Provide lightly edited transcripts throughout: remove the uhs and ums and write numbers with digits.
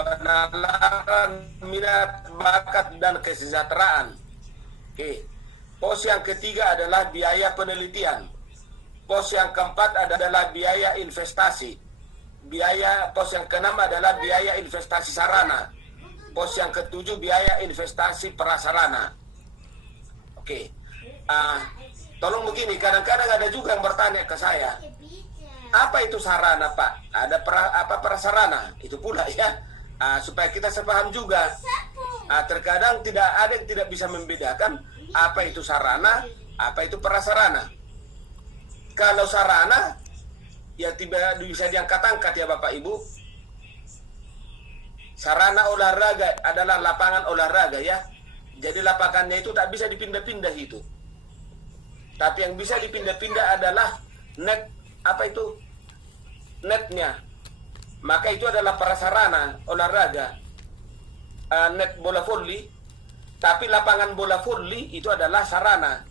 penalaran minat, bakat, dan kesejahteraan. Oke. Pos yang ketiga adalah biaya penelitian. Pos yang keempat adalah biaya investasi. Pos yang keenam adalah biaya investasi sarana. Pos yang ketujuh biaya investasi prasarana. Oke. Tolong begini, kadang-kadang ada juga yang bertanya ke saya, apa itu sarana, Pak? Ada prasarana? Itu pula ya. Supaya kita sepaham juga. Terkadang tidak ada yang tidak bisa membedakan apa itu sarana, apa itu prasarana. Kalau sarana, ya tidak bisa diangkat-angkat ya Bapak Ibu. Sarana olahraga adalah lapangan olahraga ya. Jadi lapangannya itu tak bisa dipindah-pindah itu. Tapi yang bisa dipindah-pindah adalah net, netnya. Maka itu adalah prasarana olahraga. Net bola voli. Tapi lapangan bola voli itu adalah sarana.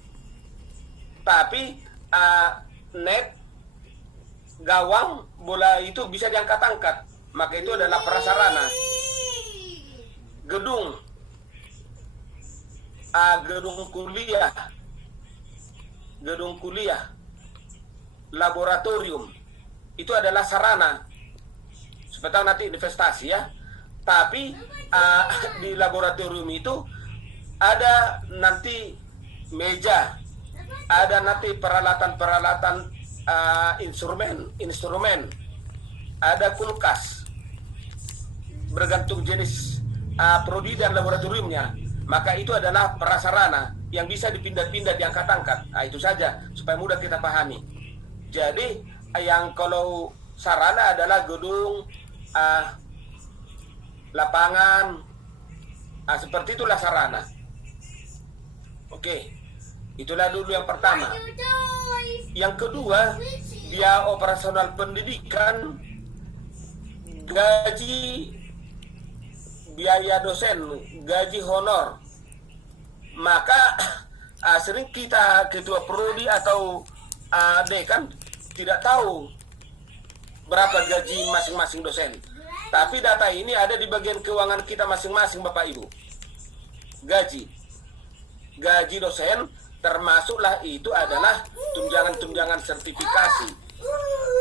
Tapi net, gawang, bola itu bisa diangkat-angkat. Maka itu adalah prasarana. Gedung kuliah, laboratorium, itu adalah sarana. Supaya nanti investasi ya. Tapi di laboratorium itu ada nanti meja, ada nanti peralatan instrumen, ada kulkas, bergantung jenis prodi dan laboratoriumnya. Maka itu adalah prasarana yang bisa dipindah-pindah, diangkat-angkat. Itu saja supaya mudah kita pahami. Jadi yang kalau sarana adalah gedung, lapangan, seperti itulah sarana. Oke, itulah dulu yang pertama. Yang kedua, biaya operasional pendidikan, gaji, biaya dosen, gaji honor. Maka sering kita ketua prodi atau dekan tidak tahu berapa gaji masing-masing dosen. Tapi data ini ada di bagian keuangan kita masing-masing Bapak Ibu. Gaji dosen termasuklah itu adalah tunjangan-tunjangan sertifikasi.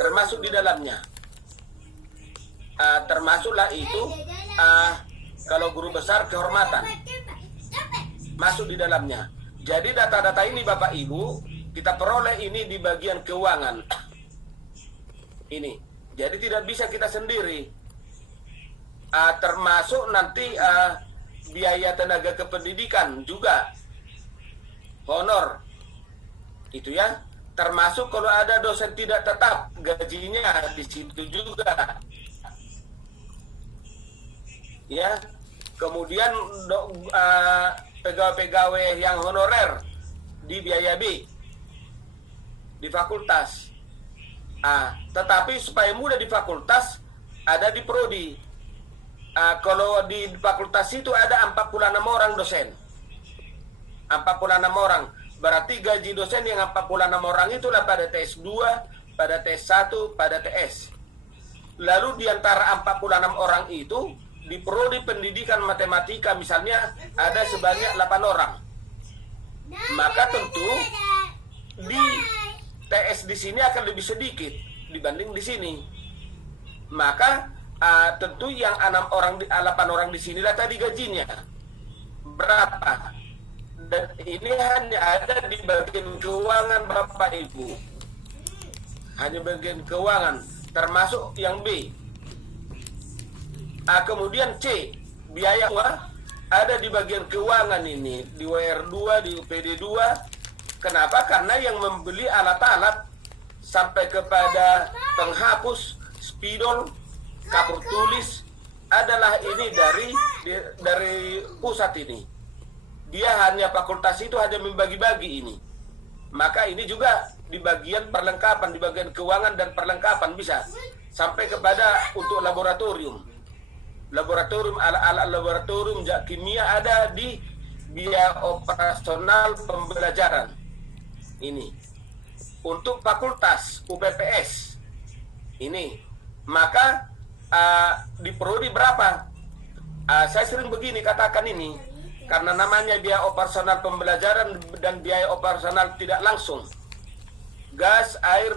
Termasuk di dalamnya. Termasuklah itu kalau guru besar kehormatan. Masuk di dalamnya. Jadi data-data ini Bapak Ibu kita peroleh ini di bagian keuangan. Ini. Jadi tidak bisa kita sendiri. Termasuk nanti biaya tenaga kependidikan juga, honor, itu ya. Termasuk kalau ada dosen tidak tetap, gajinya di situ juga, ya. Kemudian pegawai-pegawai yang honorer di biaya B di fakultas. Tetapi supaya mudah di fakultas ada di prodi. Kalau di fakultas itu ada 46 orang dosen. 46 orang. Berarti gaji dosen yang 46 orang itulah pada TS2, pada TS1, pada TS. Lalu di antara 46 orang itu, di prodi pendidikan matematika misalnya ada sebanyak 8 orang. Maka tentu di TS di sini akan lebih sedikit dibanding di sini. Maka tentu yang 8 orang di sinilah tadi gajinya berapa, dan ini hanya ada di bagian keuangan Bapak Ibu, hanya bagian keuangan, termasuk yang B. Kemudian C, biaya ada di bagian keuangan ini, di WR2, di UPD2. Kenapa? Karena yang membeli alat-alat sampai kepada penghapus, spidol, kapur tulis adalah ini dari pusat ini. Dia hanya fakultas itu hanya membagi-bagi ini. Maka ini juga di bagian perlengkapan, di bagian keuangan dan perlengkapan bisa sampai kepada untuk laboratorium. Alat-alat laboratorium kimia ada di biaya operasional pembelajaran. Ini untuk fakultas UPPS ini. Maka di prodi berapa? Saya sering begini katakan ini, karena namanya biaya operasional pembelajaran dan biaya operasional tidak langsung. Gas, air,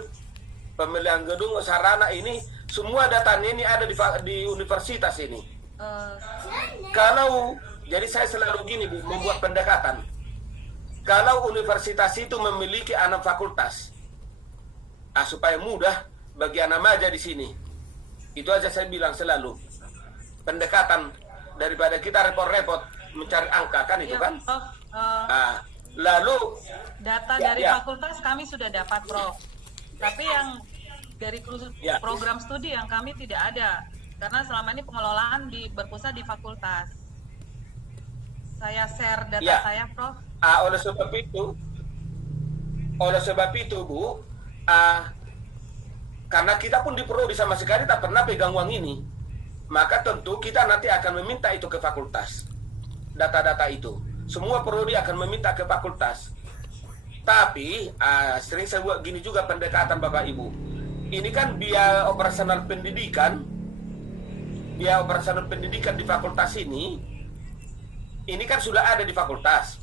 pemilihan gedung, sarana ini, semua datanya ini ada di universitas ini. Kalau, jadi saya selalu gini Bu, membuat pendekatan. Kalau universitas itu memiliki 6 fakultas, supaya mudah bagi anak maja di sini. Itu aja saya bilang selalu. Pendekatan daripada kita repot-repot mencari angka kan itu kan. Lalu data dari fakultas kami sudah dapat Prof. Tapi yang dari program studi yang kami tidak ada karena selama ini pengelolaan berpusat di fakultas. Saya share data saya Prof. Oleh sebab itu Bu, karena kita pun di prodi sama sekali tak pernah pegang uang ini, maka tentu kita nanti akan meminta itu ke fakultas. Data-data itu semua prodi akan meminta ke fakultas. Tapi sering saya buat gini juga pendekatan Bapak Ibu. Ini kan biaya operasional pendidikan di fakultas ini kan sudah ada di fakultas.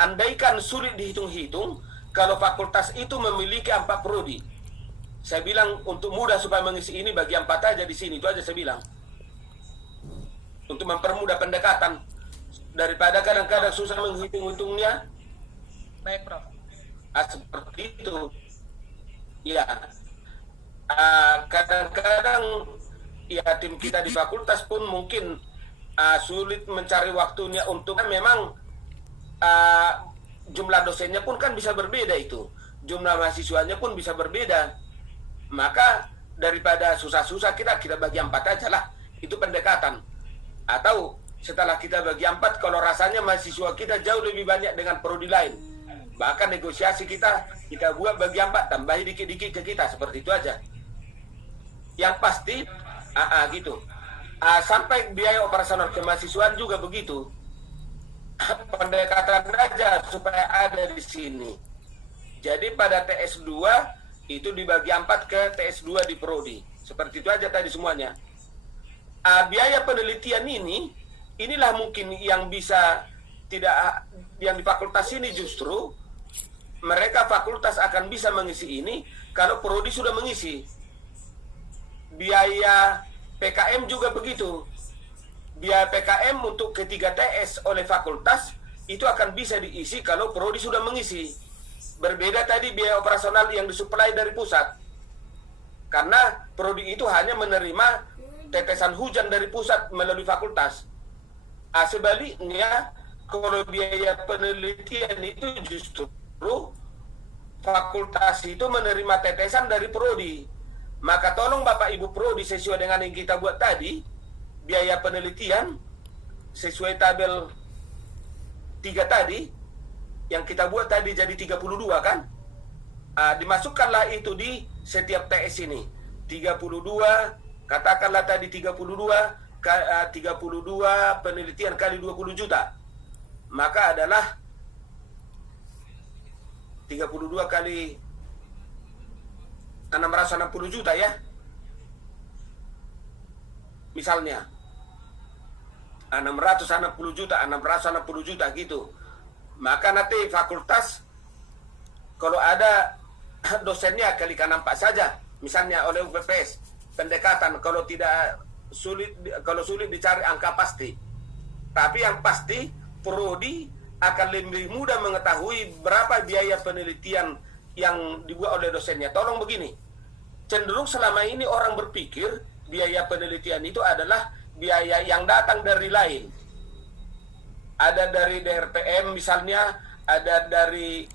Andaikan sulit dihitung-hitung kalau fakultas itu memiliki 4 prodi. Saya bilang untuk mudah supaya mengisi ini bagi 4 aja di sini, itu aja saya bilang. Untuk mempermudah pendekatan daripada kadang-kadang susah menghitung-hitungnya. Baik, Prof. Seperti itu. Ya. Kadang-kadang ya tim kita di fakultas pun mungkin sulit mencari waktunya untuk memang jumlah dosennya pun kan bisa berbeda itu. Jumlah mahasiswanya pun bisa berbeda. Maka daripada susah-susah kita bagi 4 aja lah. Itu pendekatan. Atau setelah kita bagi 4, kalau rasanya mahasiswa kita jauh lebih banyak dengan prodi lain, bahkan negosiasi kita buat bagi 4, tambahi dikit-dikit ke kita, seperti itu aja. Yang pasti gitu. Sampai biaya operasional kemahasiswaan juga begitu. Pendekatan aja supaya ada di sini. Jadi pada TS2 itu dibagi 4 ke TS2 di prodi. Seperti itu aja tadi semuanya. Biaya penelitian inilah mungkin yang bisa yang di fakultas ini justru mereka fakultas akan bisa mengisi ini kalau prodi sudah mengisi. Biaya PKM juga begitu. Biaya PKM untuk ketiga TS oleh fakultas itu akan bisa diisi kalau prodi sudah mengisi. Berbeda tadi biaya operasional yang disuplai dari pusat. Karena prodi itu hanya menerima tetesan hujan dari pusat melalui fakultas. Sebaliknya, kalau biaya penelitian itu justru fakultas itu menerima tetesan dari prodi. Maka tolong Bapak Ibu prodi sesuai dengan yang kita buat tadi, biaya penelitian sesuai tabel 3 tadi, yang kita buat tadi jadi 32 kan? Dimasukkanlah itu di setiap TS ini. 32, katakanlah tadi 32 penelitian kali 20 juta. Maka adalah 32 kali 660 juta ya. Misalnya 660 juta gitu. Maka nanti fakultas kalau ada dosennya kalikan 4 saja, misalnya oleh UPPS pendekatan kalau sulit dicari angka pasti. Tapi yang pasti prodi akan lebih mudah mengetahui berapa biaya penelitian yang dibuat oleh dosennya. Tolong begini, cenderung selama ini orang berpikir biaya penelitian itu adalah biaya yang datang dari lain. Ada dari DRPM misalnya, ada dari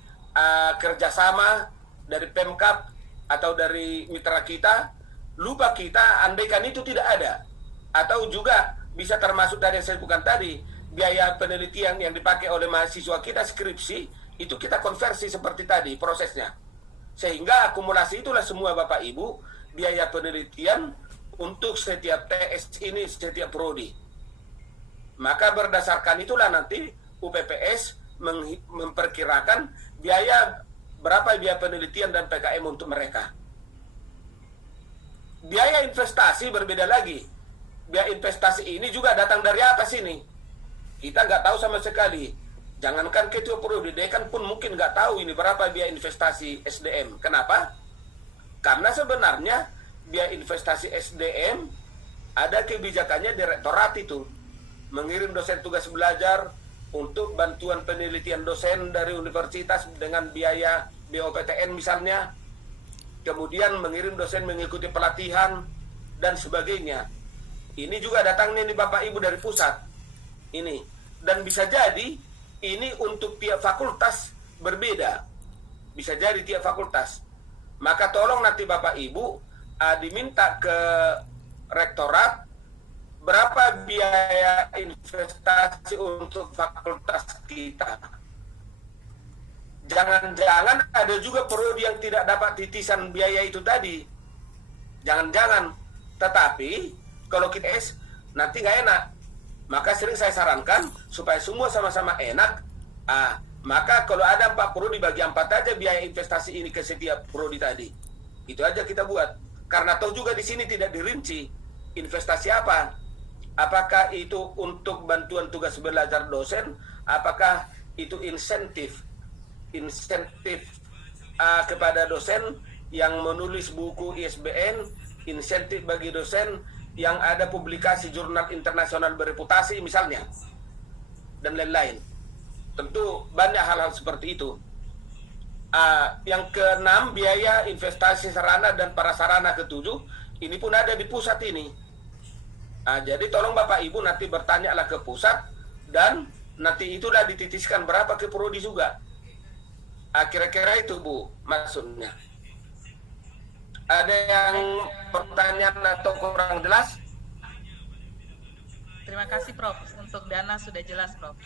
kerjasama, dari Pemkap, atau dari mitra kita. Lupa kita, andaikan itu tidak ada. Atau juga bisa termasuk dari yang saya sebutkan tadi, biaya penelitian yang dipakai oleh mahasiswa kita skripsi, itu kita konversi seperti tadi prosesnya. Sehingga akumulasi itulah semua Bapak Ibu, biaya penelitian untuk setiap TS ini, setiap prodi. Maka berdasarkan itulah nanti UPPS memperkirakan berapa biaya penelitian dan PKM untuk mereka. Biaya investasi berbeda lagi. biaya investasi ini juga datang dari atas ini. Kita nggak tahu sama sekali. Jangankan ketua prodi, dekan pun mungkin nggak tahu ini berapa biaya investasi SDM. Kenapa? Karena sebenarnya biaya investasi SDM ada kebijakannya direktorat itu. Mengirim dosen tugas belajar untuk bantuan penelitian dosen dari universitas dengan biaya BOPTN misalnya. Kemudian mengirim dosen mengikuti pelatihan dan sebagainya. Ini juga datangnya nih Bapak Ibu dari pusat. Ini. Dan bisa jadi ini untuk tiap fakultas berbeda. Bisa jadi tiap fakultas. Maka tolong nanti Bapak Ibu diminta ke rektorat berapa biaya investasi untuk fakultas kita. Jangan-jangan ada juga prodi yang tidak dapat titisan biaya itu tadi. Jangan-jangan. Tetapi kalau kita nanti nggak enak. Maka sering saya sarankan supaya semua sama-sama enak. Maka kalau ada 4 prodi bagi 4 aja biaya investasi ini ke setiap prodi tadi. Itu aja kita buat. Karena toh juga di sini tidak dirinci investasi apa. Apakah itu untuk bantuan tugas belajar dosen? Apakah itu insentif kepada dosen yang menulis buku ISBN, insentif bagi dosen yang ada publikasi jurnal internasional bereputasi misalnya, dan lain-lain. Tentu banyak hal-hal seperti itu. Yang keenam, biaya investasi sarana dan prasarana. Ketujuh, ini pun ada di pusat ini. Jadi tolong Bapak Ibu nanti bertanyalah ke pusat dan nanti itulah dititiskan berapa ke prodi juga. Kira-kira itu Bu maksudnya. Ada yang pertanyaan atau kurang jelas? Terima kasih Prof. Untuk dana sudah jelas Prof.